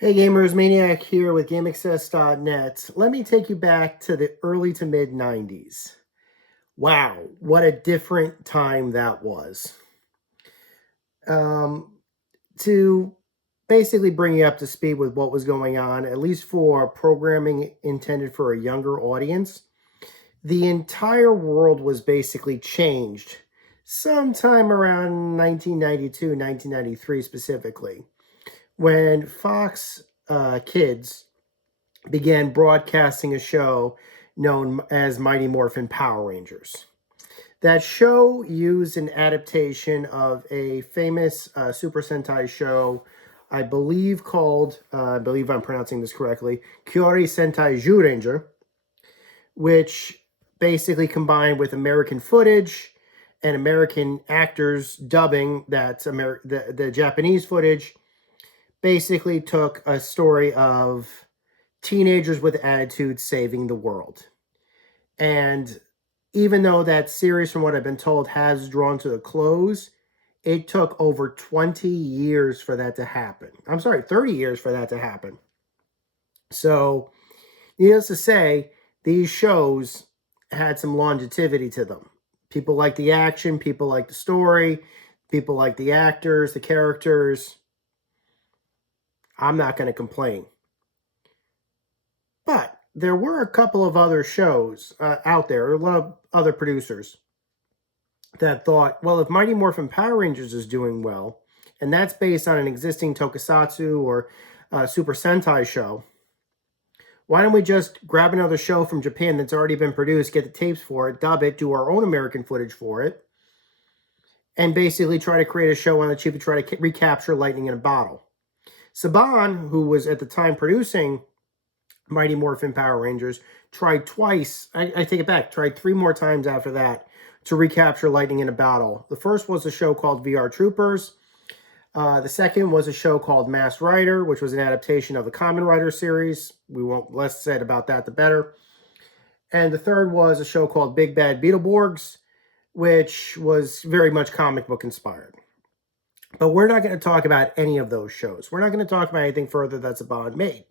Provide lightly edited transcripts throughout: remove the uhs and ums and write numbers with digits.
Hey gamers, Maniac here with GameAccess.net. Let me take you back to the early to mid 90s. Wow, what a different time that was. Um, to basically bring you up to speed with what was going on, at least for programming intended for a younger audience, the entire world was basically changed sometime around 1992, 1993 specifically, when Fox Kids began broadcasting a show known as Mighty Morphin Power Rangers. That show used an adaptation of a famous Super Sentai show, I believe called, I believe I'm pronouncing this correctly, Kyori Sentai Zyuranger, which basically combined with American footage and American actors dubbing the Japanese footage, basically took a story of teenagers with attitude saving the world. And even though that series, from what I've been told, has drawn to a close, it took over 20 years for that to happen. I'm sorry, 30 years for that to happen. So, needless to say, these shows had some longevity to them. People like the action, people like the story, people like the actors, the characters. I'm not going to complain. But there were a couple of other shows out there, a lot of other producers that thought, well, if Mighty Morphin Power Rangers is doing well, and that's based on an existing tokusatsu or Super Sentai show, why don't we just grab another show from Japan that's already been produced, get the tapes for it, dub it, do our own American footage for it, and basically try to create a show on the cheap to try to recapture lightning in a bottle. Saban, who was at the time producing Mighty Morphin Power Rangers, tried twice. I take it back. Tried 3 more times after that to recapture lightning in a bottle. The first was a show called VR Troopers. The second was a show called Masked Rider, which was an adaptation of the Kamen Rider series. We won't less said about that, the better. And the third was a show called Big Bad Beetleborgs, which was very much comic book inspired. But we're not going to talk about any of those shows. We're not going to talk about anything further that's Saban made.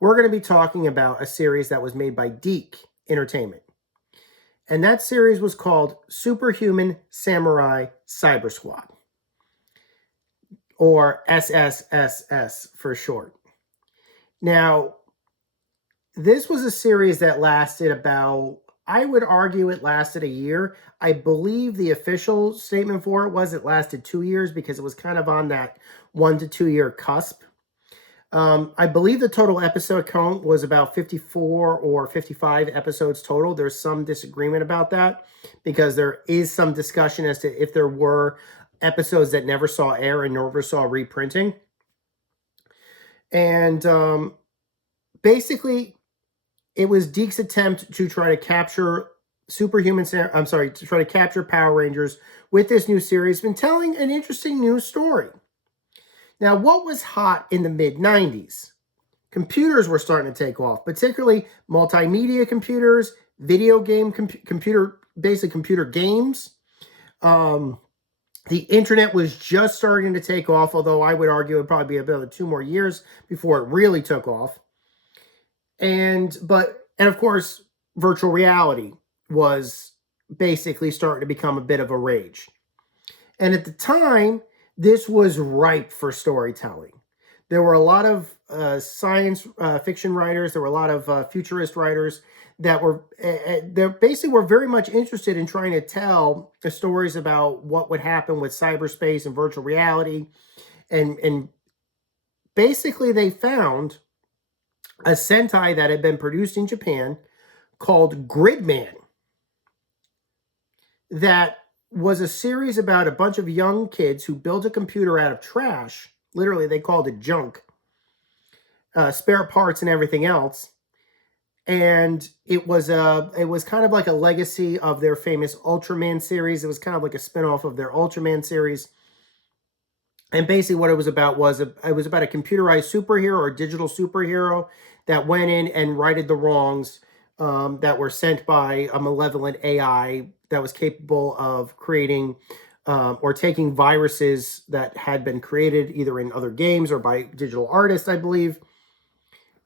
We're going to be talking about a series that was made by Deke Entertainment. And that series was called Superhuman Samurai Cyber Squad, or SSSS for short. Now, this was a series that lasted about, I would argue it lasted a year. I believe the official statement for it was it lasted 2 years because it was kind of on that 1 to 2 year cusp. I believe the total episode count was about 54 or 55 episodes total. There's some disagreement about that because there is some discussion as to if there were episodes that never saw air and never saw reprinting. And basically, it was Deke's attempt to try to capture to try to capture Power Rangers with this new series, been telling an interesting new story. Now, what was hot in the mid-90s? Computers were starting to take off, particularly multimedia computers, video game computer games. The internet was just starting to take off, although I would argue it would probably be about 2 more years before it really took off. And of course, virtual reality was basically starting to become a bit of a rage. And at the time, this was ripe for storytelling. There were a lot of science fiction writers. There were a lot of futurist writers that were basically were very much interested in trying to tell the stories about what would happen with cyberspace and virtual reality. And basically they found a Sentai that had been produced in Japan called Gridman that was a series about a bunch of young kids who built a computer out of trash. Literally, they called it junk, spare parts and everything else. And it was kind of like a legacy of their famous Ultraman series. It was kind of like a spinoff of their Ultraman series. And basically what it was about was it was about a computerized superhero or digital superhero that went in and righted the wrongs that were sent by a malevolent AI that was capable of creating or taking viruses that had been created either in other games or by digital artists, I believe,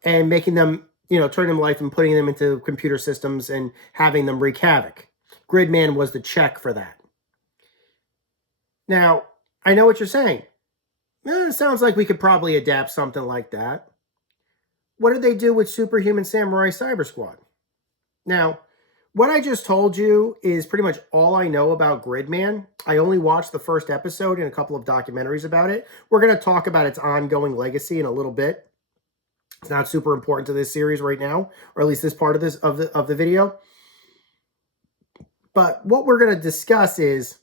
and making them, turning them to life and putting them into computer systems and having them wreak havoc. Gridman was the check for that. Now, I know what you're saying. It sounds like we could probably adapt something like that. What did they do with Superhuman Samurai Cyber Squad? Now, what I just told you is pretty much all I know about Gridman. I only watched the first episode and a couple of documentaries about it. We're going to talk about its ongoing legacy in a little bit. It's not super important to this series right now, or at least this part of the video. But what we're going to discuss is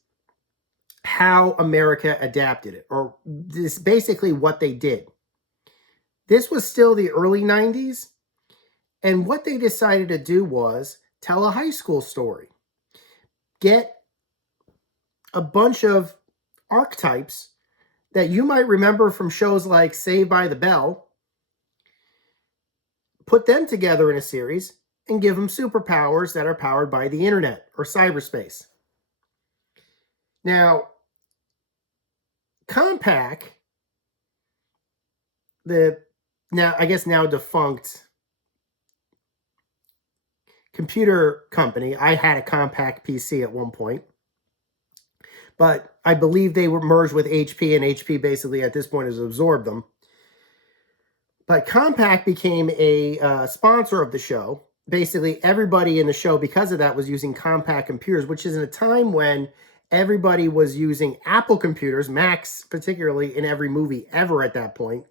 how America adapted it, or this basically what they did. This was still the early 90s, and what they decided to do was tell a high school story. Get a bunch of archetypes that you might remember from shows like Saved by the Bell, put them together in a series, and give them superpowers that are powered by the internet or cyberspace. Now, Compaq, now defunct computer company. I had a Compaq PC at one point, but I believe they were merged with HP, and HP basically at this point has absorbed them. But Compaq became a sponsor of the show. Basically, everybody in the show, because of that, was using Compaq computers, which is in a time when everybody was using Apple computers, Macs particularly, in every movie ever at that point.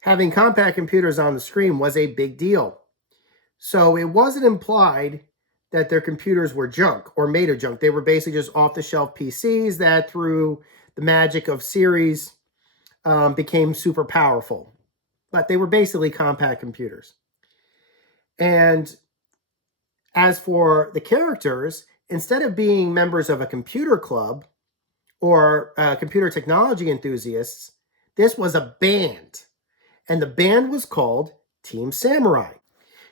Having Compaq computers on the screen was a big deal. So it wasn't implied that their computers were junk or made of junk. They were basically just off-the-shelf PCs that, through the magic of series, became super powerful. But they were basically Compaq computers. And as for the characters, instead of being members of a computer club or computer technology enthusiasts, this was a band. And the band was called Team Samurai.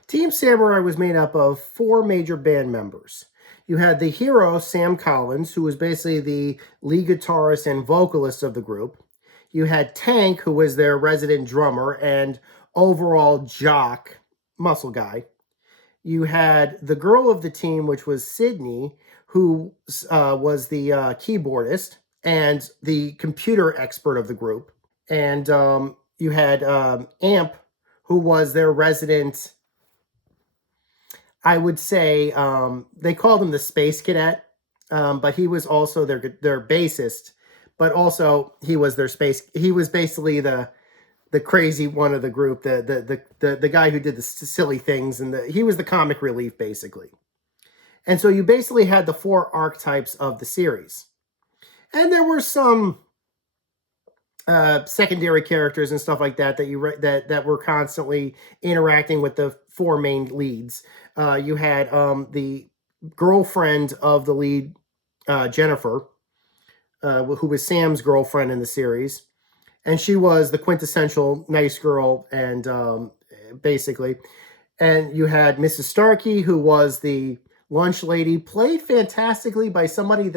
Team Samurai was made up of 4 major band members. You had the hero, Sam Collins, who was basically the lead guitarist and vocalist of the group. You had Tank, who was their resident drummer and overall jock, muscle guy. You had the girl of the team, which was Sydney, who was the keyboardist and the computer expert of the group. And you had Amp, who was their resident, I would say, they called him the Space Cadet, but he was also their bassist, but also he was their he was basically the crazy one of the group, the guy who did the silly things, and he was the comic relief, basically. And so you basically had the 4 archetypes of the series. And there were some secondary characters and stuff like that that were constantly interacting with the 4 main leads. You had the girlfriend of the lead, Jennifer, who was Sam's girlfriend in the series. And she was the quintessential nice girl, and basically. And you had Mrs. Starkey, who was the lunch lady, played fantastically by somebody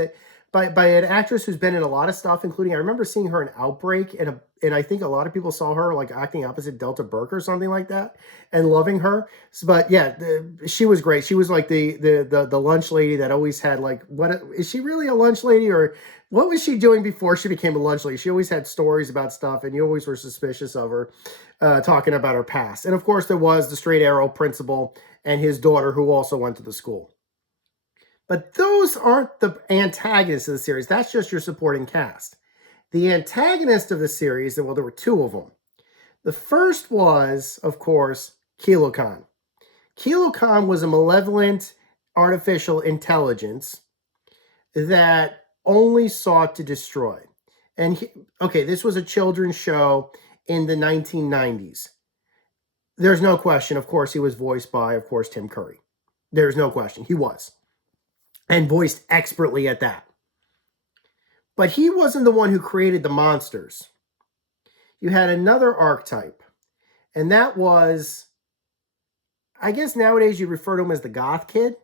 by an actress who's been in a lot of stuff, including, I remember seeing her in Outbreak, and I think a lot of people saw her like acting opposite Delta Burke or something like that, and loving her. But yeah, she was great. She was like the lunch lady that always had like, what is she really a lunch lady, or what was she doing before she became a lunch lady? She always had stories about stuff, and you always were suspicious of her, talking about her past. And of course, there was the Straight Arrow principal and his daughter, who also went to the school. But those aren't the antagonists of the series. That's just your supporting cast. The antagonist of the series, well, there were 2 of them. The first was, of course, Kilo Khan. Kilo Khan was a malevolent artificial intelligence that only sought to destroy. And this was a children's show in the 1990s. There's no question, of course, he was voiced by, of course, Tim Curry. There's no question, he was. And voiced expertly at that. But he wasn't the one who created the monsters. You had another archetype, and that was, I guess nowadays you refer to him as the goth kid.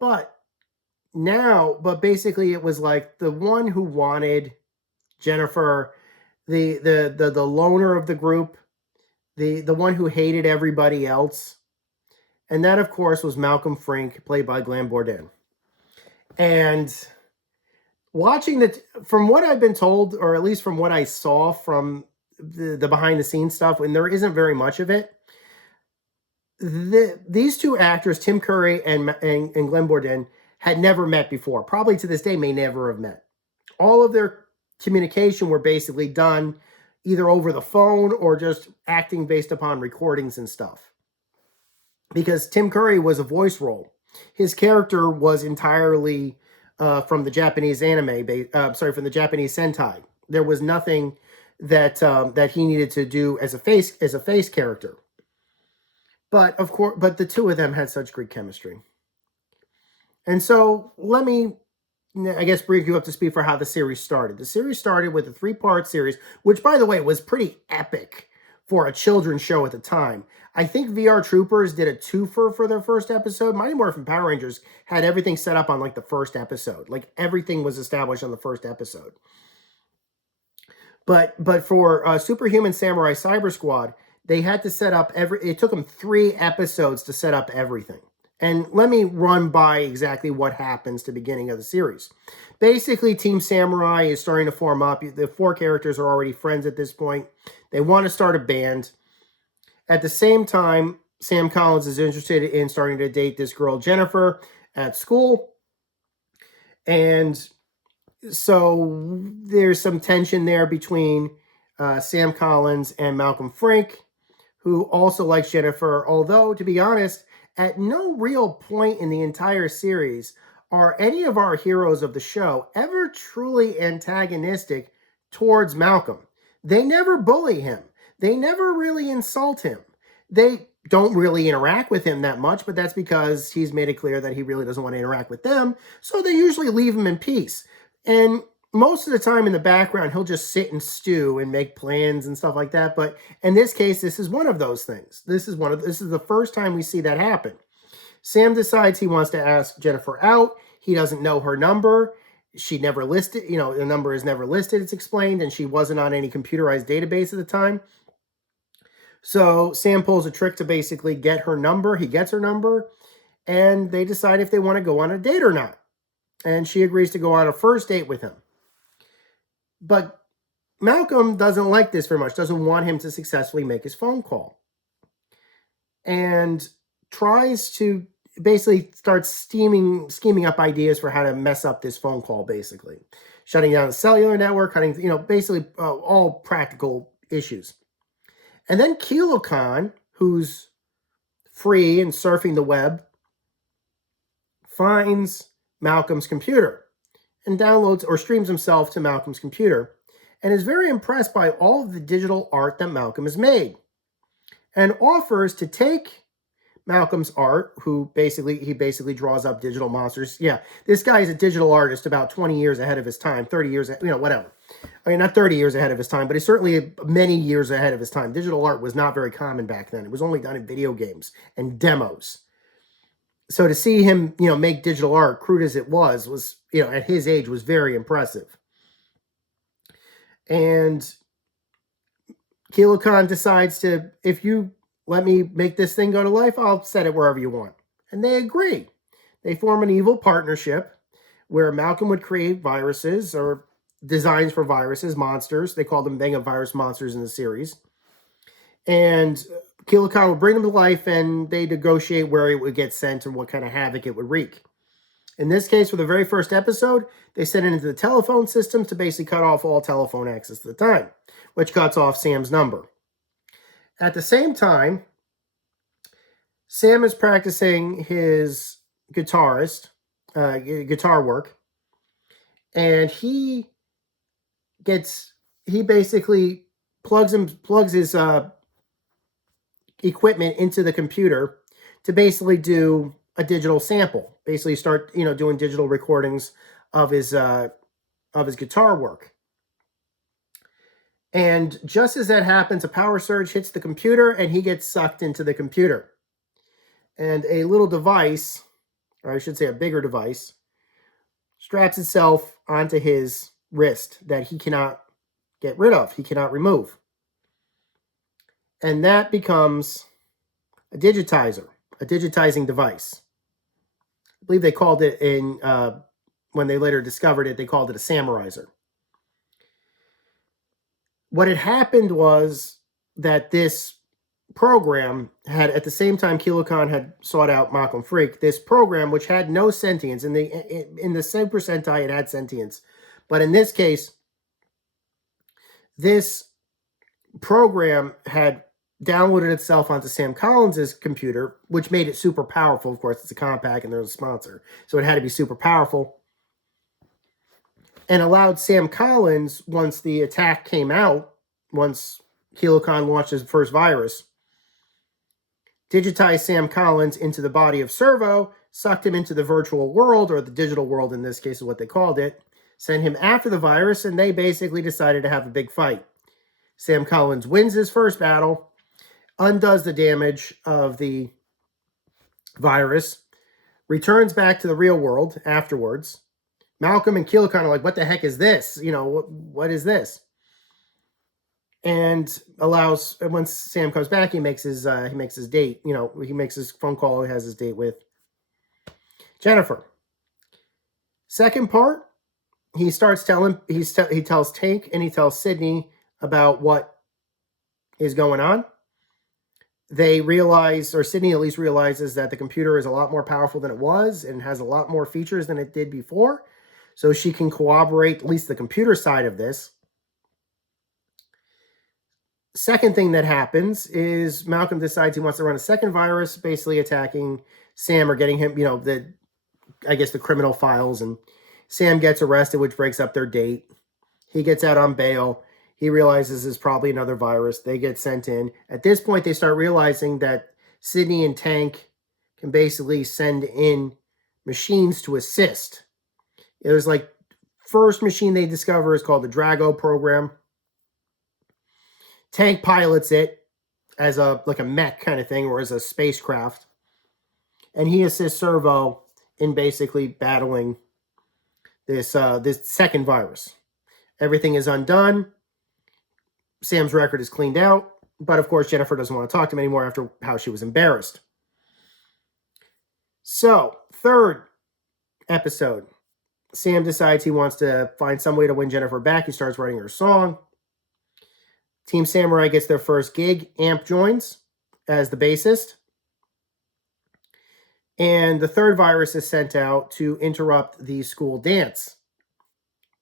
But now, but basically it was like the one who wanted Jennifer, the loner of the group, the one who hated everybody else. And that, of course, was Malcolm Frink, played by Glenn Bourdin. And watching from what I've been told, or at least from what I saw from the behind the scenes stuff, and there isn't very much of it, these two actors, Tim Curry and Glenn Bourdin, had never met before. Probably to this day may never have met. All of their communication were basically done either over the phone or just acting based upon recordings and stuff. Because Tim Curry was a voice role. His character was entirely from the Japanese anime, from the Japanese Sentai. There was nothing that he needed to do as a face character. But of course, the two of them had such great chemistry. And so let me, I guess, bring you up to speed for how the series started. The series started with a 3-part series, which, by the way, was pretty epic for a children's show at the time. I think VR Troopers did a twofer for their first episode. Mighty Morphin Power Rangers had everything set up on like the first episode. Like everything was established on the first episode. But for Superhuman Samurai Cyber Squad, they had to set up it took them 3 episodes to set up everything. And let me run by exactly what happens to the beginning of the series. Basically, Team Samurai is starting to form up. The 4 characters are already friends at this point. They want to start a band. At the same time, Sam Collins is interested in starting to date this girl, Jennifer, at school. And so there's some tension there between Sam Collins and Malcolm Frink, who also likes Jennifer. Although, to be honest, at no real point in the entire series are any of our heroes of the show ever truly antagonistic towards Malcolm. They never bully him. They never really insult him. They don't really interact with him that much, but that's because he's made it clear that he really doesn't want to interact with them, so they usually leave him in peace. And most of the time in the background, he'll just sit and stew and make plans and stuff like that. But in this case, this is one of those things. This is the first time we see that happen. Sam decides he wants to ask Jennifer out. He doesn't know her number. She never listed, the number is never listed, it's explained, and she wasn't on any computerized database at the time. So Sam pulls a trick to basically get her number. He gets her number, and they decide if they want to go on a date or not. And she agrees to go on a first date with him. But Malcolm doesn't like this very much, doesn't want him to successfully make his phone call. And tries to basically start scheming up ideas for how to mess up this phone call, basically. Shutting down the cellular network, cutting, basically all practical issues. And then Kilo Khan, who's free and surfing the web, finds Malcolm's computer and downloads or streams himself to Malcolm's computer and is very impressed by all of the digital art that Malcolm has made and offers to take Malcolm's art, he basically draws up digital monsters. Yeah, this guy is a digital artist about 20 years ahead of his time, 30 years, whatever. I mean, not 30 years ahead of his time, but he's certainly many years ahead of his time. Digital art was not very common back then. It was only done in video games and demos. So to see him, make digital art, crude as it was, at his age, was very impressive. And Kilo Khan decides to, if you let me make this thing go to life, I'll set it wherever you want. And they agree. They form an evil partnership where Malcolm would create viruses or designs for viruses, monsters. They called them Megavirus monsters in the series. And Kilo Khan would bring them to life, and they negotiate where it would get sent and what kind of havoc it would wreak. In this case, for the very first episode, they sent it into the telephone system to basically cut off all telephone access at the time, which cuts off Sam's number. At the same time, Sam is practicing his guitar work, and he basically plugs his equipment into the computer to basically do a digital sample, basically start doing digital recordings of his guitar work. And just as that happens, a power surge hits the computer and he gets sucked into the computer. And a little device, or I should say a bigger device, straps itself onto his wrist that he cannot get rid of, he cannot remove. And that becomes a digitizer, a digitizing device. I believe they called it when they later discovered it, they called it a samuraizer. What had happened was that this program had, at the same time Kilo Khan had sought out Malcolm Freak, this program which had no sentience. In the Super Sentai, it had sentience. But in this case, this program had downloaded itself onto Sam Collins's computer, which made it super powerful. Of course, it's a compact and there's a sponsor, so it had to be super powerful, and allowed Sam Collins, once the attack came out, once Kilo Khan launched his first virus, digitized Sam Collins into the body of Servo, sucked him into the virtual world, or the digital world in this case is what they called it, sent him after the virus, and they basically decided to have a big fight. Sam Collins wins his first battle, undoes the damage of the virus, returns back to the real world afterwards. Malcolm and Kilo Khan are like, what the heck is this? What is this? And allows, once Sam comes back, he makes his date. He makes his phone call. He has his date with Jennifer. Second part, he starts telling, he tells Tank and he tells Sydney about what is going on. They realize, or Sydney at least realizes, that the computer is a lot more powerful than it was and has a lot more features than it did before. So she can corroborate at least the computer side of this. Second thing that happens is Malcolm decides he wants to run a second virus, basically attacking Sam or getting him, the criminal files. And Sam gets arrested, which breaks up their date. He gets out on bail. He realizes it's probably another virus. They get sent in. At this point, they start realizing that Sydney and Tank can basically send in machines to assist. It was like, first machine they discover is called the Drago program. Tank pilots it as a mech kind of thing, or as a spacecraft. And he assists Servo in basically battling this second virus. Everything is undone. Sam's record is cleaned out. But of course, Jennifer doesn't want to talk to him anymore after how she was embarrassed. So, third episode. Sam decides he wants to find some way to win Jennifer back. He starts writing her song. Team Samurai gets their first gig. Amp joins as the bassist. And the third virus is sent out to interrupt the school dance,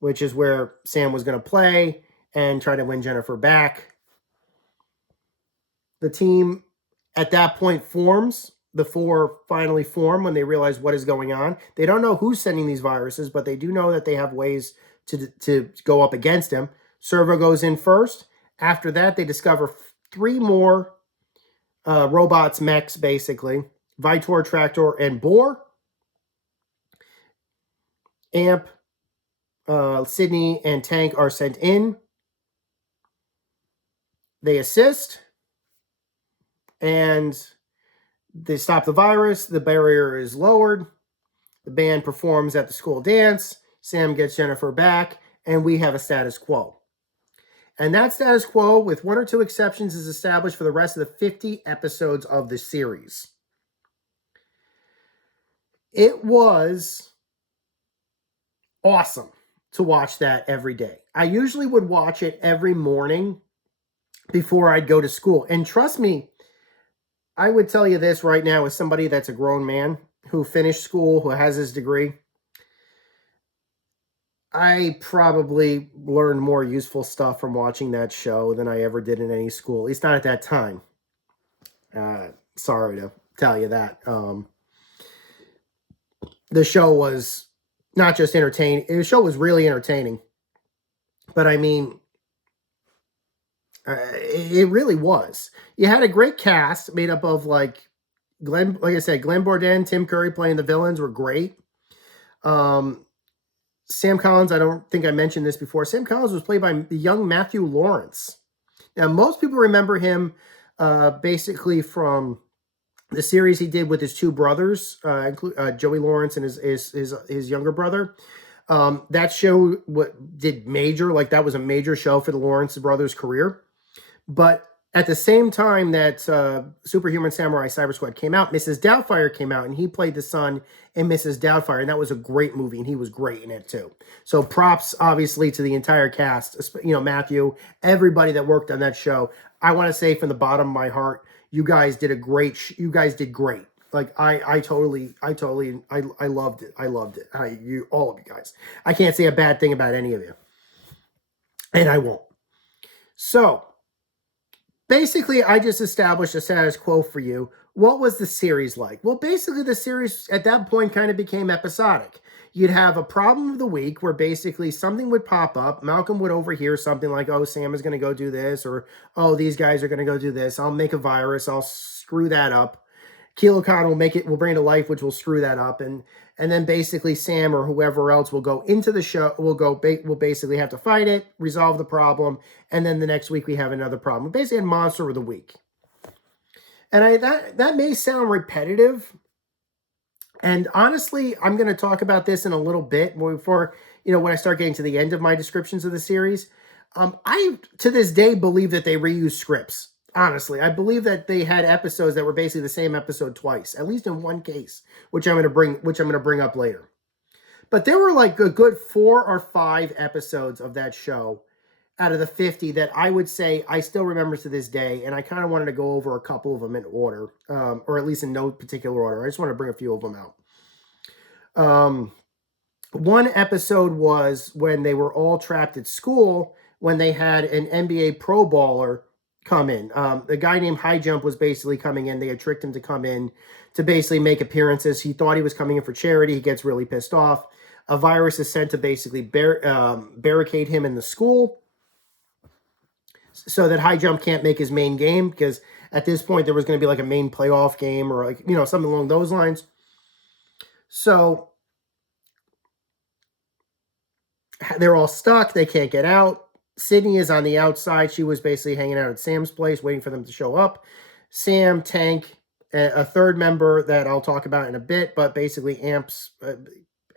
which is where Sam was going to play and try to win Jennifer back. The team at that point forms. The four finally form when they realize what is going on. They don't know who's sending these viruses, but they do know that they have ways to go up against him. Servo goes in first. After that, they discover 3 more robots, mechs, basically. Vitor, Tractor, and Boar. Amp, Sydney, and Tank are sent in. They assist. And they stop the virus. The barrier is lowered. The band performs at the school dance. Sam gets Jennifer back. And we have a status quo. And that status quo, with 1 or 2 exceptions, is established for the rest of the 50 episodes of the series. It was awesome to watch that every day. I usually would watch it every morning before I'd go to school. And trust me, I would tell you this right now as somebody that's a grown man who finished school, who has his degree. I probably learned more useful stuff from watching that show than I ever did in any school, at least not at that time. Sorry to tell you that. The show was not just entertaining. The show was really entertaining. But I mean, it really was. You had a great cast made up of Glenn Borden, Tim Curry playing the villains were great. Sam Collins, I don't think I mentioned this before. Sam Collins was played by the young Matthew Lawrence. Now, most people remember him basically from the series he did with his 2 brothers, Joey Lawrence and his younger brother. That show did major, like that was a major show for the Lawrence brothers' career. But at the same time that Superhuman Samurai Cyber Squad came out, Mrs. Doubtfire came out, and he played the son in Mrs. Doubtfire, and that was a great movie, and he was great in it too. So props, obviously, to the entire cast, Matthew, everybody that worked on that show. I want to say from the bottom of my heart, you guys did you guys did great. Like I loved it. I loved it. All of you guys. I can't say a bad thing about any of you, and I won't. So basically, I just established a status quo for you. What was the series like? Well, basically, the series at that point kind of became episodic. You'd have a problem of the week where basically something would pop up. Malcolm would overhear something like, oh, Sam is going to go do this, or, oh, these guys are going to go do this. I'll make a virus. I'll screw that up. Kilo Khan will bring it to life, which will screw that up. And then basically Sam or whoever else will go into the show, will basically have to fight it, resolve the problem, and then the next week we have another problem. Basically a monster of the week. And that may sound repetitive. And honestly, I'm going to talk about this in a little bit before, when I start getting to the end of my descriptions of the series. I, to this day, believe that they reuse scripts. Honestly, I believe that they had episodes that were basically the same episode twice, at least in one case, which I'm going to bring up later. But there were like a good 4 or 5 episodes of that show out of the 50 that I would say I still remember to this day, and I kind of wanted to go over a couple of them in order, or at least in no particular order. I just want to bring a few of them out. One episode was when they were all trapped at school when they had an NBA Pro Baller come in. The guy named High Jump was basically coming in. They had tricked him to come in to basically make appearances. He thought he was coming in for charity. He gets really pissed off. A virus is sent to basically barricade him in the school so that High Jump can't make his main game, because at this point there was going to be like a main playoff game or like, something along those lines. So they're all stuck. They can't get out. Sydney is on the outside. She was basically hanging out at Sam's place, waiting for them to show up. Sam, Tank, a third member that I'll talk about in a bit, but basically Amp's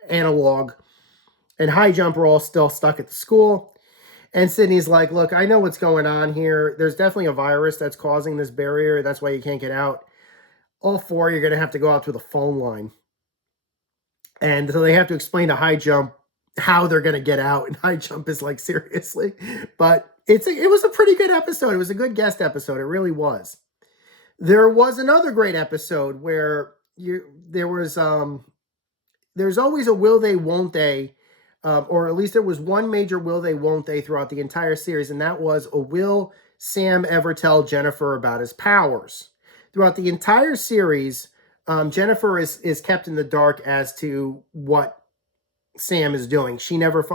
Analog and High Jump are all still stuck at the school. And Sydney's like, look, I know what's going on here. There's definitely a virus that's causing this barrier. That's why you can't get out. All 4, you're going to have to go out to the phone line. And so they have to explain to High Jump how they're going to get out, and High Jump is like, seriously? But it was a pretty good episode. It was a good guest episode. It really was. There was another great episode where there's always a will they, won't they, or at least there was one major will they, won't they throughout the entire series, and that was a will Sam ever tell Jennifer about his powers. Throughout the entire series, Jennifer is kept in the dark as to what Sam is doing. She never,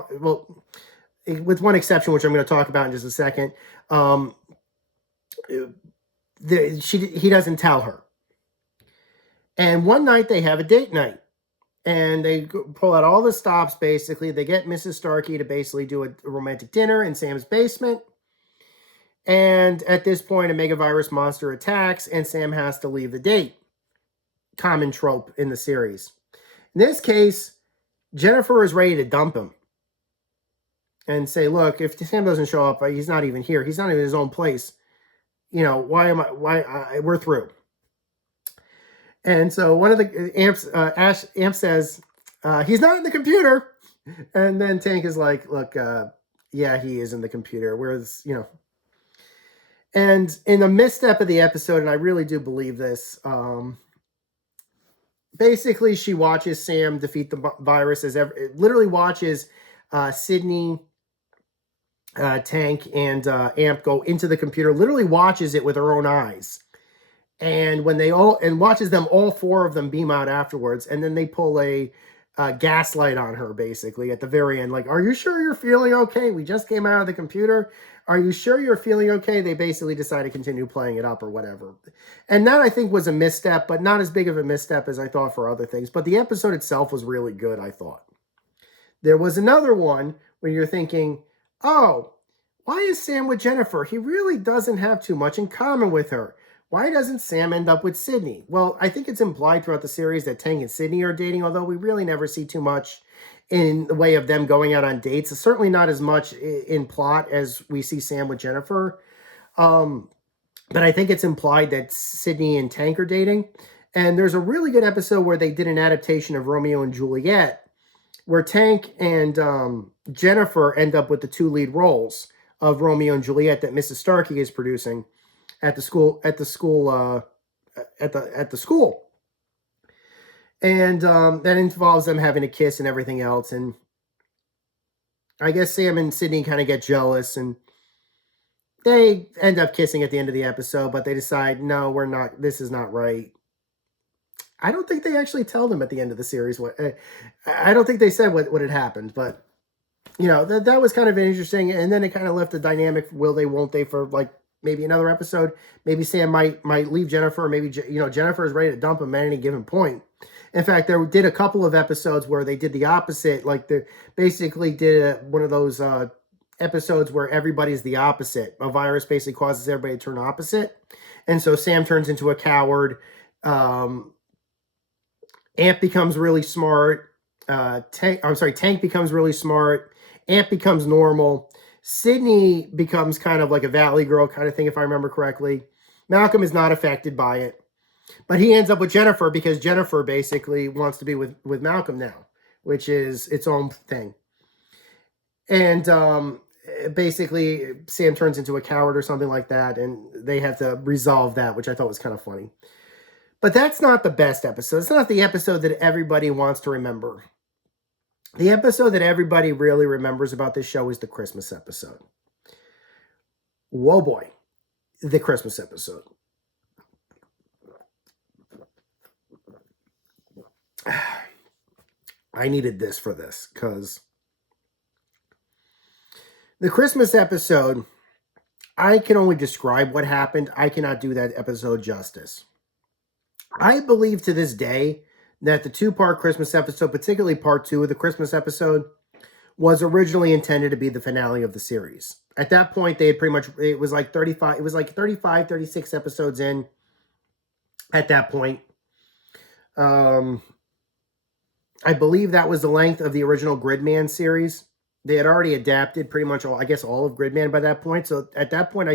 with one exception, which I'm going to talk about in just a second, he doesn't tell her. And one night they have a date night, and they pull out all the stops. Basically, they get Mrs. Starkey to basically do a romantic dinner in Sam's basement. And at this point, a megavirus monster attacks, and Sam has to leave the date. Common trope in the series. In this case, Jennifer is ready to dump him and say, look, if Sam doesn't show up, he's not even here. He's not even in his own place. We're through. And so one of the Amp says, he's not in the computer. And then Tank is like, look, yeah, he is in the computer. And in the misstep of the episode, and I really do believe this, basically, she watches Sam defeat the virus literally watches Sydney, Tank, and Amp go into the computer, literally watches it with her own eyes. And watches them, all 4 of them beam out afterwards. And then they pull a gaslight on her, basically, at the very end. Like, are you sure you're feeling okay? We just came out of the computer. Are you sure you're feeling okay? They basically decide to continue playing it up or whatever. And that, I think, was a misstep, but not as big of a misstep as I thought for other things. But the episode itself was really good, I thought. There was another one where you're thinking, oh, why is Sam with Jennifer? He really doesn't have too much in common with her. Why doesn't Sam end up with Sydney? Well, I think it's implied throughout the series that Tank and Sydney are dating, although we really never see too much in the way of them going out on dates. It's certainly not as much in plot as we see Sam with Jennifer. But I think it's implied that Sydney and Tank are dating. And there's a really good episode where they did an adaptation of Romeo and Juliet, where Tank and Jennifer end up with the two lead roles of Romeo and Juliet that Mrs. Starkey is producing at the school. And that involves them having a kiss and everything else. And I guess Sam and Sydney kind of get jealous, and they end up kissing at the end of the episode, but they decide, no, we're not, this is not right. I don't think they actually tell them at the end of the series what, I don't think they said what had happened, but you know, that was kind of interesting. And then it kind of left the dynamic, will they, won't they, for like maybe another episode. Maybe Sam might leave Jennifer, or maybe, you know, Jennifer is ready to dump him at any given point. In fact, there did a couple of episodes where they did the opposite. Like they basically did one of those episodes where everybody's the opposite. A virus basically causes everybody to turn opposite. And so Sam turns into a coward. Ant becomes really smart. Tank becomes really smart. Ant becomes normal. Sydney becomes kind of like a Valley Girl kind of thing, if I remember correctly. Malcolm is not affected by it. But he ends up with Jennifer because Jennifer basically wants to be with Malcolm now, which is its own thing. And basically, Sam turns into a coward or something like that, and they have to resolve that, which I thought was kind of funny. But that's not the best episode. It's not the episode that everybody wants to remember. The episode that everybody really remembers about this show is the Christmas episode. Whoa, boy. The Christmas episode. I needed this for this, because the Christmas episode, I can only describe what happened. I cannot do that episode justice. I believe to this day that the two-part Christmas episode, particularly part 2 of the Christmas episode, was originally intended to be the finale of the series. At that point, they had pretty much, it was like 35, 36 episodes in at that point. I believe that was the length of the original Gridman series. They had already adapted pretty much all of Gridman by that point. So at that point,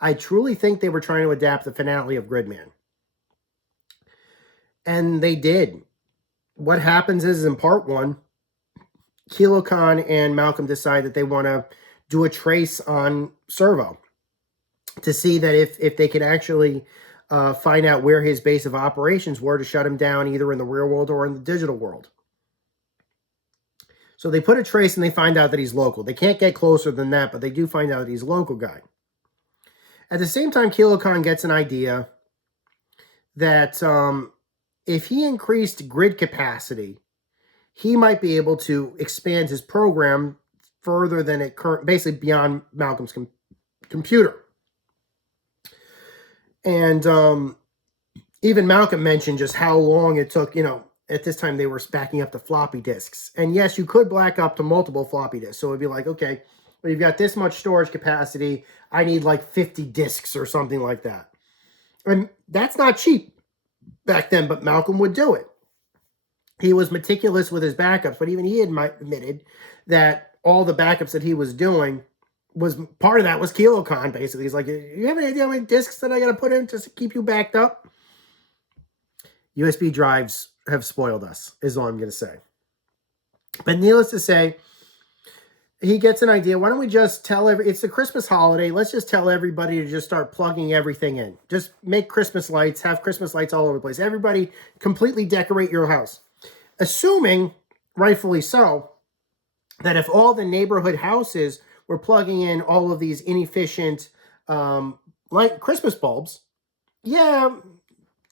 I truly think they were trying to adapt the finale of Gridman. And they did. What happens is in part 1, Kilo Khan and Malcolm decide that they want to do a trace on Servo to see that if they can actually find out where his base of operations were to shut him down, either in the real world or in the digital world. So they put a trace and they find out that he's local. They can't get closer than that, but they do find out that he's a local guy. At the same time, Kilo Khan gets an idea that if he increased grid capacity, he might be able to expand his program further than it basically beyond Malcolm's computer. And even Malcolm mentioned just how long it took, at this time they were backing up to floppy disks. And yes, you could back up to multiple floppy disks. So it'd be like, okay, well, you've got this much storage capacity. I need like 50 disks or something like that. And that's not cheap back then, but Malcolm would do it. He was meticulous with his backups, but even he admitted that all the backups that he was doing was part of that was Kilo Khan, basically. He's like, you have any idea how many disks that I got to put in to keep you backed up? USB drives have spoiled us, is all I'm going to say. But needless to say, he gets an idea. Why don't we just tell it's the Christmas holiday. Let's just tell everybody to just start plugging everything in. Just make Christmas lights, have Christmas lights all over the place. Everybody completely decorate your house. Assuming, rightfully so, that if all the neighborhood houses were plugging in all of these inefficient light Christmas bulbs, yeah,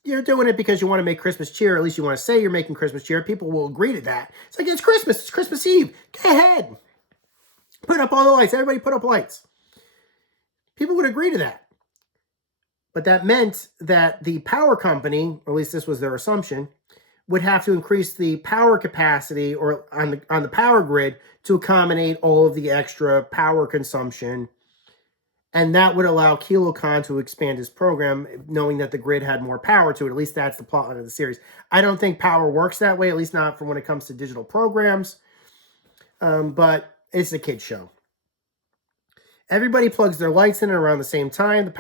you're doing it because you want to make Christmas cheer. At least you want to say you're making Christmas cheer. People will agree to that. It's like, it's Christmas. It's Christmas Eve. Go ahead. Put up all the lights. Everybody put up lights. People would agree to that. But that meant that the power company, or at least this was their assumption, would have to increase the power capacity or on the power grid to accommodate all of the extra power consumption. And that would allow Kilo Khan to expand his program, knowing that the grid had more power to it. At least that's the plot of the series. I don't think power works that way, at least not for when it comes to digital programs. but it's a kid's show. Everybody plugs their lights in around the same time. The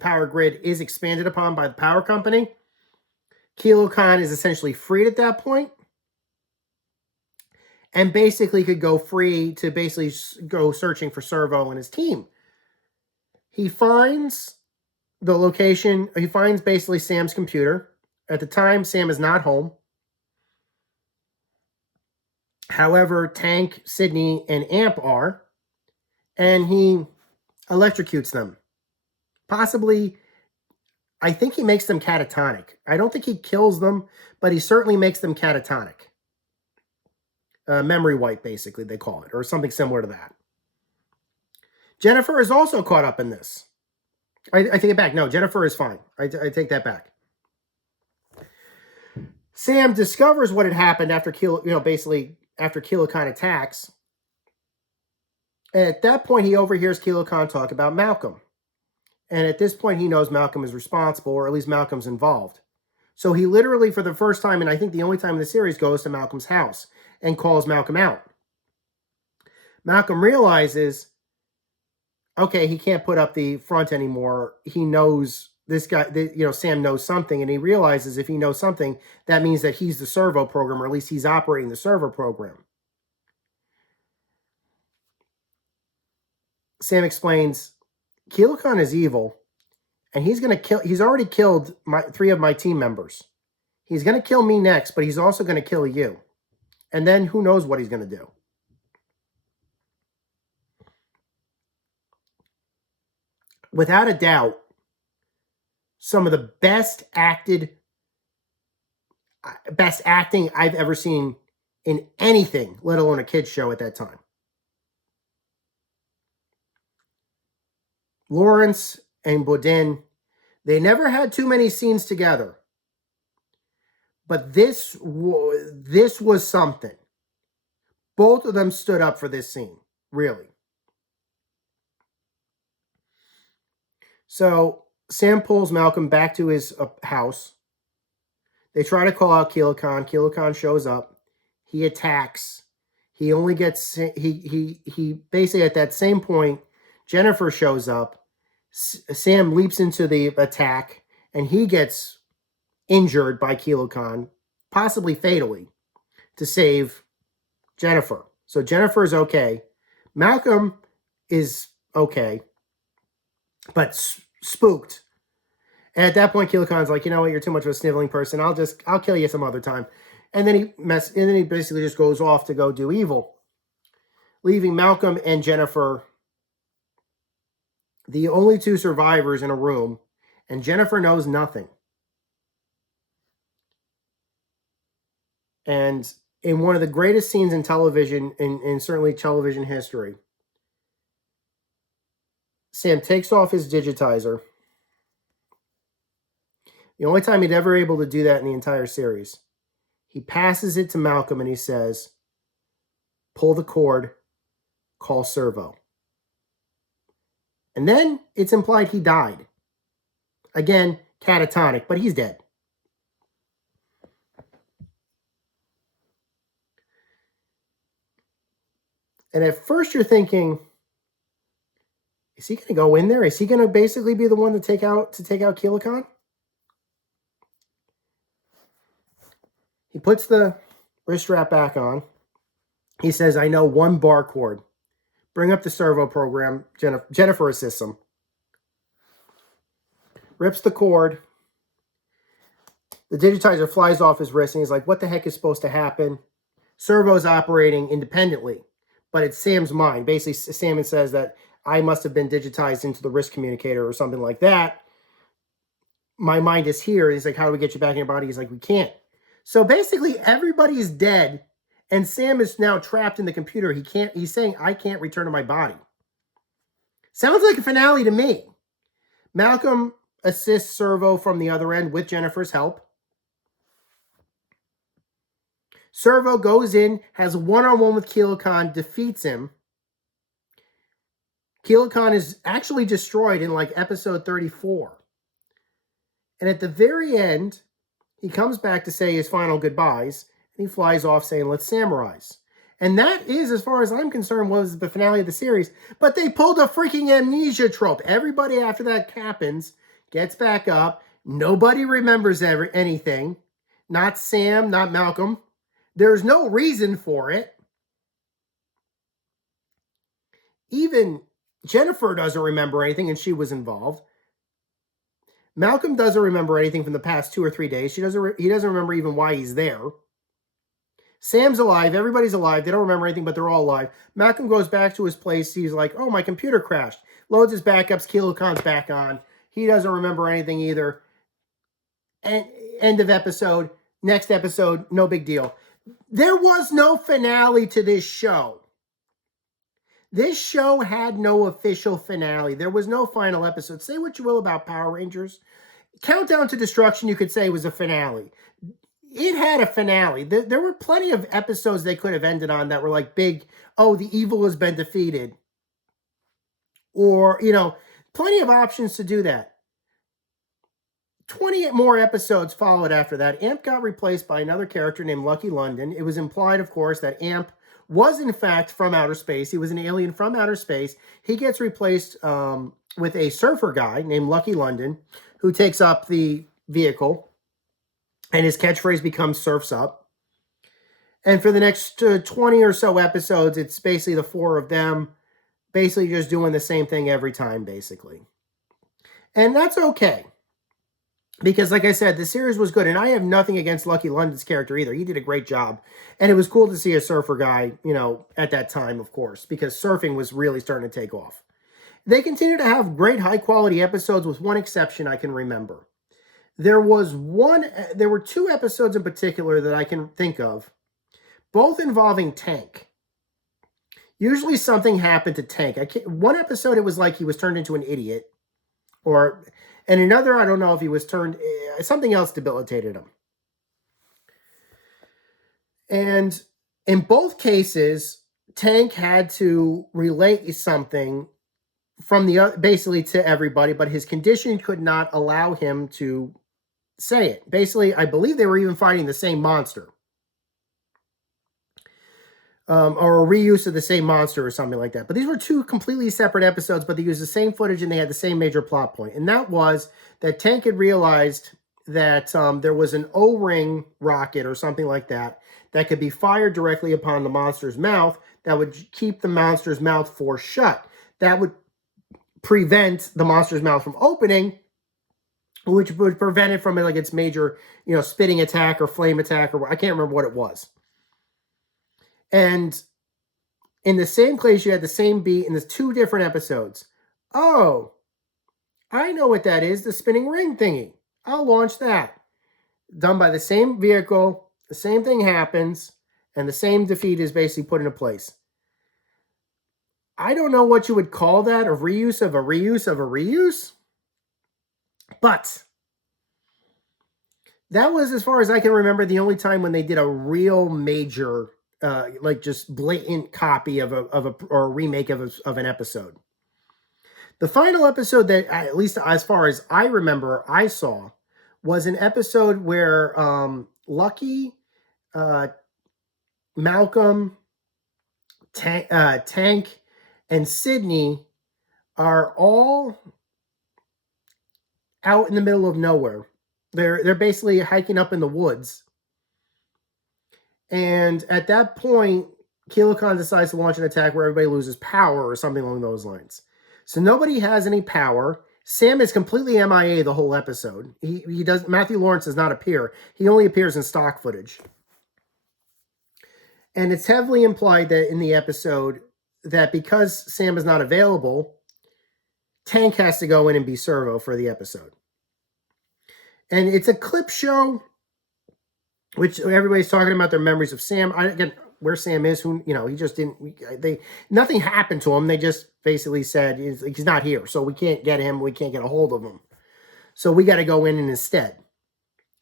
power grid is expanded upon by the power company. Kilo Khan is essentially freed at that point, and basically could go free to basically go searching for Servo and his team. He finds the location. He finds basically Sam's computer. At the time, Sam is not home. However, Tank, Sydney, and Amp are, and he electrocutes them. Possibly, I think he makes them catatonic. I don't think he kills them, but he certainly makes them catatonic. Memory wipe, basically, they call it, or something similar to that. Jennifer is also caught up in this. I take it back. No, Jennifer is fine. I take that back. Sam discovers what had happened after basically after Kilo Khan attacks. And at that point, he overhears Kilo Khan talk about Malcolm. And at this point, he knows Malcolm is responsible, or at least Malcolm's involved. So he literally, for the first time, and I think the only time in the series, goes to Malcolm's house and calls Malcolm out. Malcolm realizes, okay, he can't put up the front anymore. He knows this guy, Sam knows something, and he realizes if he knows something, that means that he's the servo program, or at least he's operating the server program. Sam explains, Kilo Khan is evil, and he's already killed 3 of my team members. He's going to kill me next, but he's also going to kill you. And then who knows what he's going to do. Without a doubt, some of the best acting I've ever seen in anything, let alone a kid's show at that time. Lawrence and Bodin, they never had too many scenes together. But this was something. Both of them stood up for this scene, really. So Sam pulls Malcolm back to his house. They try to call out Kilo Khan. Kilo Khan shows up. He attacks. He only gets he basically at that same point, Jennifer shows up. Sam leaps into the attack, and he gets injured by Kilo Khan, possibly fatally, to save Jennifer. So Jennifer is okay. Malcolm is okay, but spooked. And at that point, Kilo Khan's like, you know what, you're too much of a sniveling person. I'll kill you some other time. And then he basically just goes off to go do evil, leaving Malcolm and Jennifer the only 2 survivors in a room, and Jennifer knows nothing. And in one of the greatest scenes in television, in certainly television history, Sam takes off his digitizer. The only time he'd ever able to do that in the entire series. He passes it to Malcolm and he says, pull the cord, call Servo. And then it's implied he died. Again, catatonic, but he's dead. And at first you're thinking, is he going to go in there? Is he going to basically be the one to take out Kilo Khan? He puts the wrist strap back on. He says, I know one bar cord. Bring up the servo program. Jennifer assists him. Rips the cord. The digitizer flies off his wrist, and he's like, what the heck is supposed to happen? Servo's operating independently, but it's Sam's mind. Basically, Sam says that I must have been digitized into the wrist communicator or something like that. My mind is here. He's like, how do we get you back in your body? He's like, we can't. So basically, everybody's dead, and Sam is now trapped in the computer. He's saying, I can't return to my body. Sounds like a finale to me. Malcolm assists Servo from the other end with Jennifer's help. Servo goes in, has one-on-one with Kilo Khan, defeats him. Kilo Khan is actually destroyed in like episode 34. And at the very end, he comes back to say his final goodbyes, and he flies off saying, let's samurais. And that is, as far as I'm concerned, was the finale of the series. But they pulled a freaking amnesia trope. Everybody after that happens gets back up. Nobody remembers anything. Not Sam, not Malcolm. There's no reason for it. Even Jennifer doesn't remember anything, and she was involved. Malcolm doesn't remember anything from the past 2 or 3 days. He doesn't remember even why he's there. Sam's alive. Everybody's alive. They don't remember anything, but they're all alive. Malcolm goes back to his place. He's like, oh, my computer crashed. Loads his backups. Kilo Khan's back on. He doesn't remember anything either. And end of episode. Next episode, no big deal. There was no finale to this show. This show had no official finale. There was no final episode. Say what you will about Power Rangers. Countdown to Destruction, you could say, was a finale. It had a finale. There were plenty of episodes they could have ended on that were like big, oh, the evil has been defeated. Or, plenty of options to do that. 28 more episodes followed after that. Amp got replaced by another character named Lucky London. It was implied, of course, that Amp was, in fact, from outer space. He was an alien from outer space. He gets replaced with a surfer guy named Lucky London, who takes up the vehicle. And his catchphrase becomes Surf's Up. And for the next 20 or so episodes, it's basically the four of them basically just doing the same thing every time, basically. And that's okay. Because, like I said, the series was good. And I have nothing against Lucky London's character either. He did a great job. And it was cool to see a surfer guy, at that time, of course. Because surfing was really starting to take off. They continue to have great high-quality episodes with one exception I can remember. There were 2 episodes in particular that I can think of, both involving Tank. Usually something happened to Tank. One episode, it was like he was turned into an idiot. And another, I don't know if he was something else debilitated him. And in both cases, Tank had to relate something from basically to everybody, but his condition could not allow him to say it. Basically, I believe they were even fighting the same monster. Or a reuse of the same monster or something like that. But these were 2 completely separate episodes, but they used the same footage and they had the same major plot point. And that was that Tank had realized that there was an O-ring rocket or something like that could be fired directly upon the monster's mouth that would keep the monster's mouth forced shut. That would prevent the monster's mouth from opening, which would prevent it from its major, spitting attack or flame attack, or I can't remember what it was. And in the same place, you had the same beat in the 2 different episodes. Oh, I know what that is, the spinning ring thingy. I'll launch that. Done by the same vehicle, the same thing happens, and the same defeat is basically put into place. I don't know what you would call that, a reuse of a reuse of a reuse. But that was, as far as I can remember, the only time when they did a real major, just blatant copy or a remake of an episode. The final episode that, at least as far as I remember, I saw was an episode where Lucky, Malcolm, Tank, and Sydney are all out in the middle of nowhere. They're basically hiking up in the woods. And at that point, Kilo Khan decides to launch an attack where everybody loses power or something along those lines. So nobody has any power. Sam is completely MIA the whole episode. Matthew Lawrence does not appear. He only appears in stock footage. And it's heavily implied that in the episode that because Sam is not available, Tank has to go in and be Servo for the episode. And it's a clip show, which everybody's talking about their memories of Sam. Again, where Sam is, he just didn't, nothing happened to him. They just basically said he's not here, so we can't get him. We can't get a hold of him. So we got to go in and instead.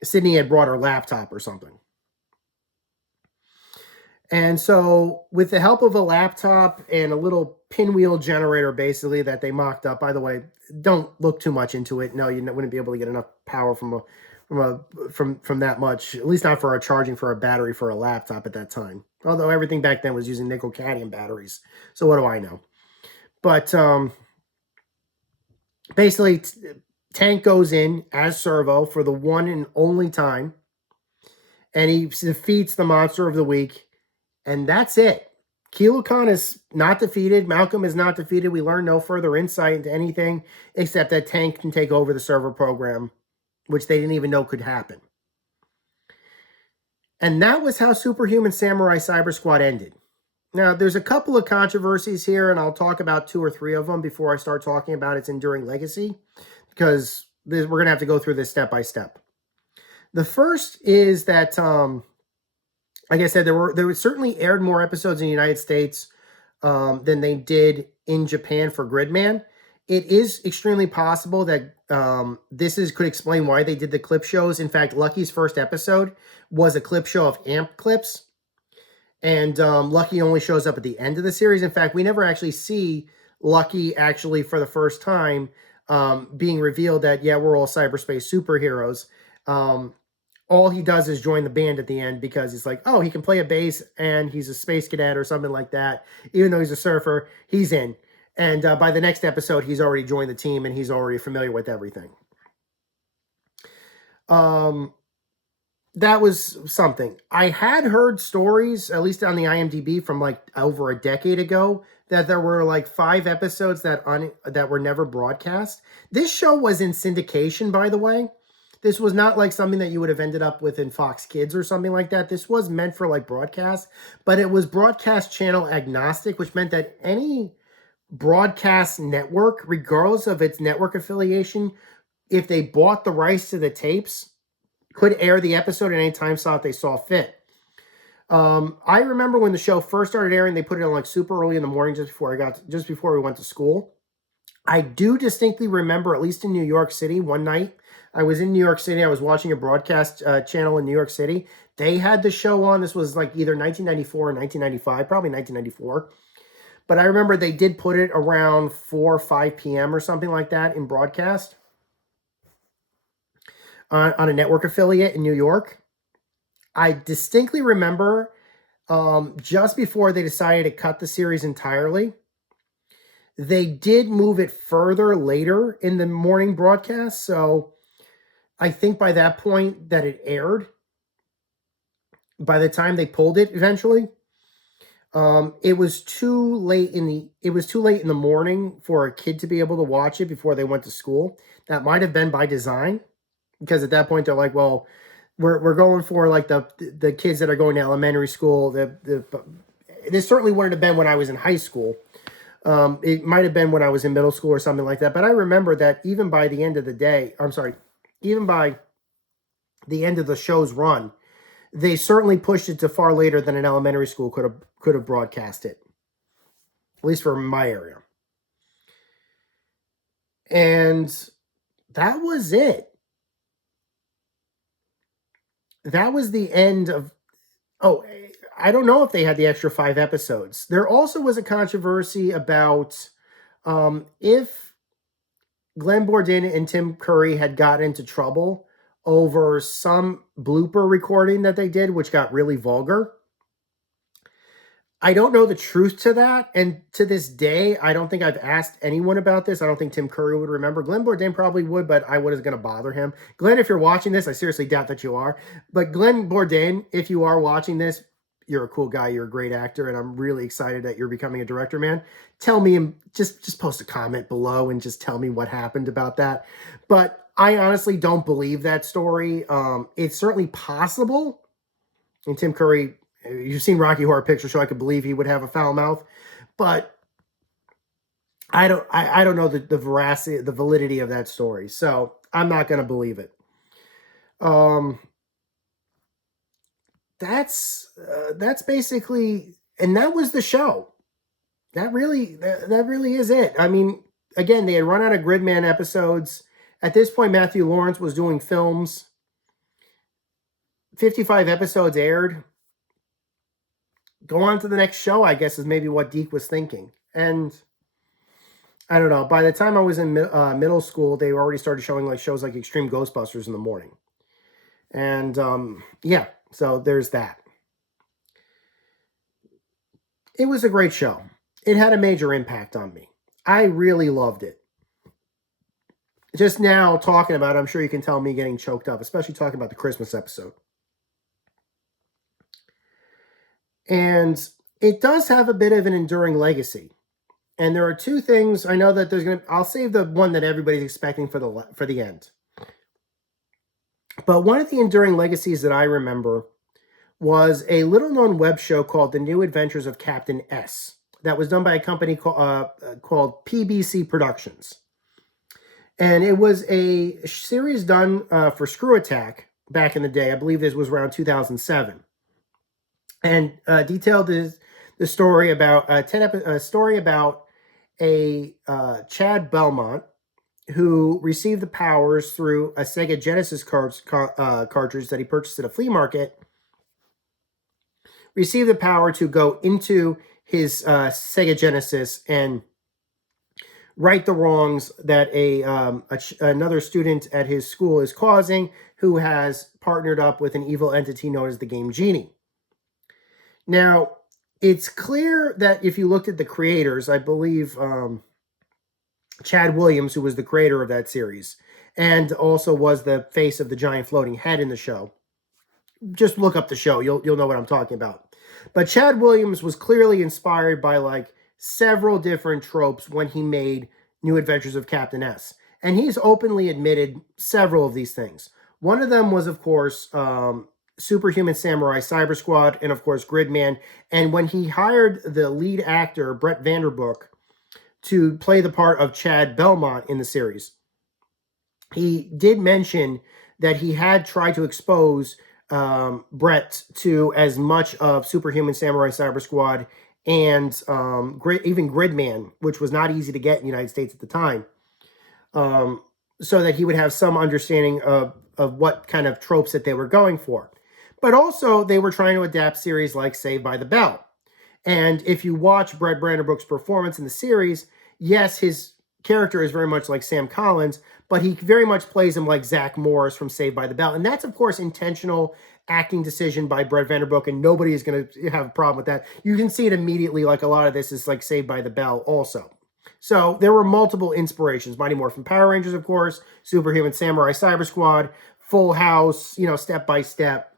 Sydney had brought her laptop or something. And so with the help of a laptop and a little pinwheel generator, basically, that they mocked up, by the way, don't look too much into it. No, you wouldn't be able to get enough power from from that much, at least not for our charging for a battery for a laptop at that time. Although everything back then was using nickel cadmium batteries. So what do I know? But basically, Tank goes in as Servo for the one and only time, and he defeats the monster of the week, and that's it. Kilo Khan is not defeated. Malcolm is not defeated. We learn no further insight into anything except that Tank can take over the server program, which they didn't even know could happen. And that was how Superhuman Samurai Cyber Squad ended. Now, there's a couple of controversies here, and I'll talk about 2 or 3 of them before I start talking about its enduring legacy, because we're going to have to go through this step by step. The first is that, like I said, there were certainly aired more episodes in the United States than they did in Japan for Gridman. It is extremely possible that could explain why they did the clip shows. In fact, Lucky's first episode was a clip show of AMP clips. And Lucky only shows up at the end of the series. In fact, we never actually see Lucky actually for the first time being revealed that, yeah, we're all cyberspace superheroes. All he does is join the band at the end because he's like, oh, he can play a bass and he's a space cadet or something like that. Even though he's a surfer, he's in. And by the next episode, he's already joined the team and he's already familiar with everything. That was something. I had heard stories, at least on the IMDb, from like over a decade ago, that there were like 5 episodes that were never broadcast. This show was in syndication, by the way. This was not like something that you would have ended up with in Fox Kids or something like that. This was meant for like broadcast, but it was broadcast channel agnostic, which meant that any broadcast network, regardless of its network affiliation, if they bought the rights to the tapes, could air the episode at any time slot they saw fit. I remember when the show first started airing, they put it on like super early in the morning just before we went to school. I do distinctly remember, at least in New York City, one night I was in New York City. I was watching a broadcast channel in New York City. They had the show on. This was like either 1994 or 1995, probably 1994. But I remember they did put it around 4 or 5 p.m. or something like that in broadcast on a network affiliate in New York. I distinctly remember just before they decided to cut the series entirely, they did move it further later in the morning broadcast. So I think by that point that it aired, by the time they pulled it eventually, it was too late in the morning for a kid to be able to watch it before they went to school. That might have been by design, because at that point they're like, well, we're going for like the kids that are going to elementary school. This certainly wouldn't have been when I was in high school. It might have been when I was in middle school or something like that. But I remember that even by the end of the day, even by the end of the show's run, they certainly pushed it to far later than an elementary school could have broadcast it, at least for my area. And that was it. That was the end of... Oh, I don't know if they had the extra 5 episodes. There also was a controversy about if Glenn Bourdain and Tim Curry had gotten into trouble over some blooper recording that they did, which got really vulgar. I don't know the truth to that, and to this day, I don't think I've asked anyone about this. I don't think Tim Curry would remember. Glenn Bourdain probably would, but I wasn't going to bother him. Glenn, if you're watching this, I seriously doubt that you are. But Glenn Bourdain, if you are watching this, you're a cool guy. You're a great actor, and I'm really excited that you're becoming a director, man. Tell me, just post a comment below and just tell me what happened about that. But I honestly don't believe that story. It's certainly possible. And Tim Curry... You've seen Rocky Horror Picture Show. I could believe he would have a foul mouth, but I don't know the veracity, the validity of that story. So I'm not going to believe it. That's basically, and that was the show. That really is it. I mean, again, they had run out of Gridman episodes. At this point, Matthew Lawrence was doing films. 55 episodes aired. Go on to the next show, I guess, is maybe what Deke was thinking. And I don't know. By the time I was in middle school, they already started showing like shows like Extreme Ghostbusters in the morning. And yeah, so there's that. It was a great show. It had a major impact on me. I really loved it. Just now talking about it, I'm sure you can tell me getting choked up, especially talking about the Christmas episode. And it does have a bit of an enduring legacy. And there are two things I know that there's going to, I'll save the one that everybody's expecting for the end. But one of the enduring legacies that I remember was a little known web show called The New Adventures of Captain S that was done by a company called PBC Productions. And it was a series done for Screw Attack back in the day. I believe this was around 2007. And detailed the story about a story about a Chad Belmont who received the powers through a Sega Genesis cartridge that he purchased at a flea market. Received the power to go into his Sega Genesis and right the wrongs that another student at his school is causing, who has partnered up with an evil entity known as the Game Genie. Now, it's clear that if you looked at the creators, I believe Chad Williams, who was the creator of that series, and also was the face of the giant floating head in the show. Just look up the show. You'll know what I'm talking about. But Chad Williams was clearly inspired by like several different tropes when he made New Adventures of Captain S. And he's openly admitted several of these things. One of them was, of course, Superhuman Samurai Cyber Squad, and of course, Gridman. And when he hired the lead actor, Brett Vanderbook, to play the part of Chad Belmont in the series, he did mention that he had tried to expose Brett to as much of Superhuman Samurai Cyber Squad and even Gridman, which was not easy to get in the United States at the time, so that he would have some understanding of what kind of tropes that they were going for. But also, they were trying to adapt series like Saved by the Bell. And if you watch Brett Vanderbook's performance in the series, yes, his character is very much like Sam Collins, but he very much plays him like Zach Morris from Saved by the Bell. And that's, of course, intentional acting decision by Brett Vanderbook, and nobody is going to have a problem with that. You can see it immediately, like a lot of this is like Saved by the Bell also. So there were multiple inspirations. Mighty Morphin Power Rangers, of course, Superhuman Samurai Cyber Squad, Full House, Step by Step.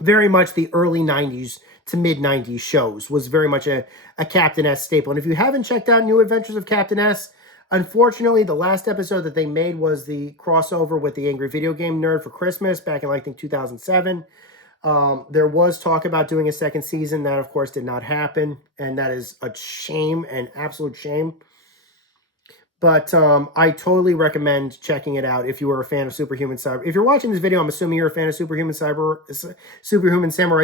Very much the early 90s to mid-90s shows was very much a Captain S staple. And if you haven't checked out New Adventures of Captain S, unfortunately, the last episode that they made was the crossover with the Angry Video Game Nerd for Christmas back in, I think, 2007. There was talk about doing a second season. That, of course, did not happen. And that is a shame, an absolute shame. But I totally recommend checking it out if you were a fan of Superhuman Cyber. If you're watching this video, I'm assuming you're a fan of Superhuman Samurai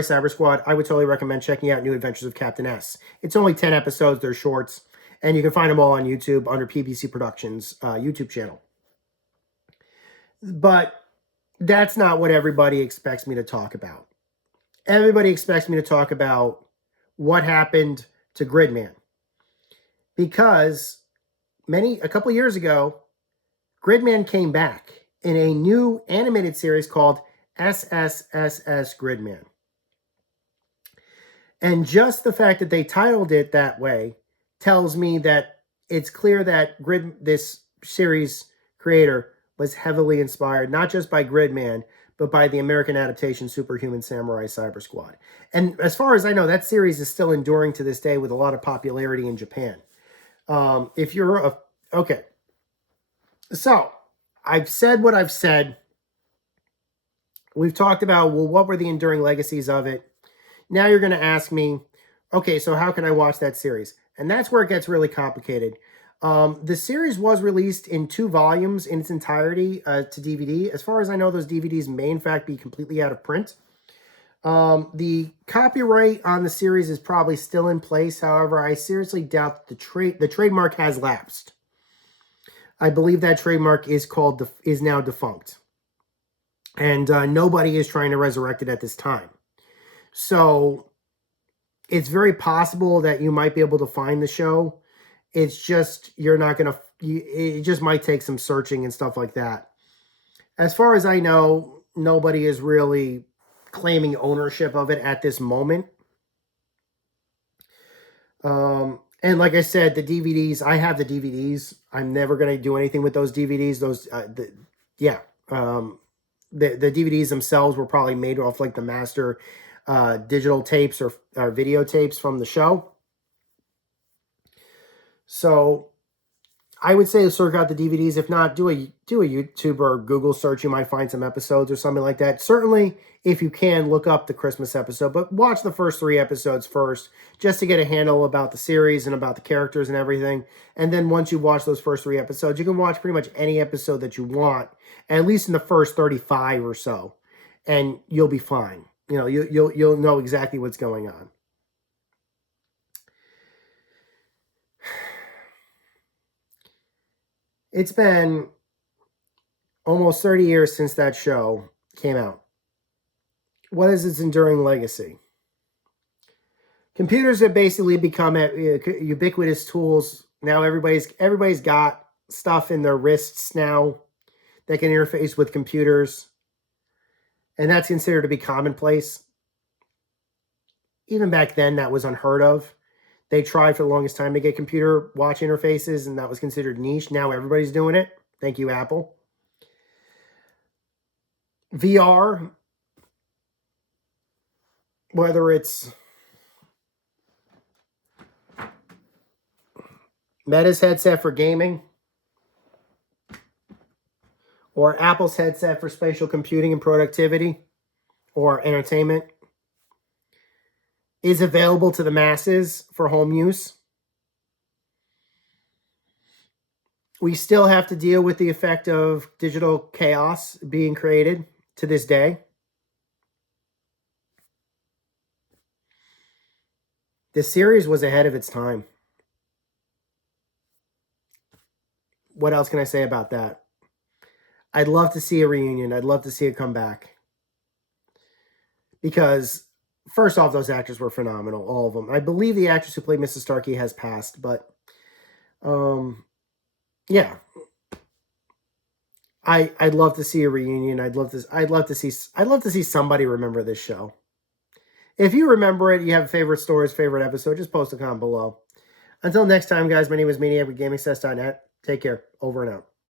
Cyber Squad. I would totally recommend checking out New Adventures of Captain S. It's only 10 episodes. They're shorts. And you can find them all on YouTube under PBC Productions YouTube channel. But that's not what everybody expects me to talk about. Everybody expects me to talk about what happened to Gridman. Because a couple years ago, Gridman came back in a new animated series called SSSS Gridman. And just the fact that they titled it that way tells me that it's clear that this series creator was heavily inspired, not just by Gridman, but by the American adaptation Superhuman Samurai Cyber Squad. And as far as I know, that series is still enduring to this day with a lot of popularity in Japan. If you're okay. So, I've said what I've said. We've talked about, well, what were the enduring legacies of it? Now you're going to ask me, okay, so how can I watch that series? And that's where it gets really complicated. The series was released in 2 volumes in its entirety to DVD. As far as I know, those DVDs may, in fact, be completely out of print. The copyright on the series is probably still in place. However, I seriously doubt the trademark has lapsed. I believe that trademark is now defunct. And nobody is trying to resurrect it at this time. So it's very possible that you might be able to find the show. It's just, you're not going to, it just might take some searching and stuff like that. As far as I know, nobody is really claiming ownership of it at this moment. And like I said, the DVDs, I have the DVDs. I'm never going to do anything with those DVDs. The DVDs themselves were probably made off like the master digital tapes or videotapes from the show. So I would say search out the DVDs. If not, do a YouTube or Google search. You might find some episodes or something like that. Certainly, if you can, look up the Christmas episode, but watch the first 3 episodes first, just to get a handle about the series and about the characters and everything. And then once you watch those first 3 episodes, you can watch pretty much any episode that you want, at least in the first 35 or so, and you'll be fine. You know, you'll know exactly what's going on. It's been almost 30 years since that show came out. What is its enduring legacy? Computers have basically become ubiquitous tools. Now everybody's got stuff in their wrists now that can interface with computers. And that's considered to be commonplace. Even back then, that was unheard of. They tried for the longest time to get computer watch interfaces, and that was considered niche. Now everybody's doing it. Thank you, Apple. VR, whether it's Meta's headset for gaming or Apple's headset for spatial computing and productivity or entertainment, is available to the masses for home use. We still have to deal with the effect of digital chaos being created to this day. This series was ahead of its time. What else can I say about that? I'd love to see a reunion. I'd love to see it come back. Because, first off, those actors were phenomenal, all of them. I believe the actress who played Mrs. Starkey has passed, but yeah. I'd love to see a reunion. I'd love to see somebody remember this show. If you remember it, you have favorite stories, favorite episode, just post a comment below. Until next time, guys, my name is Maniac with GamingSess.net. Take care. Over and out.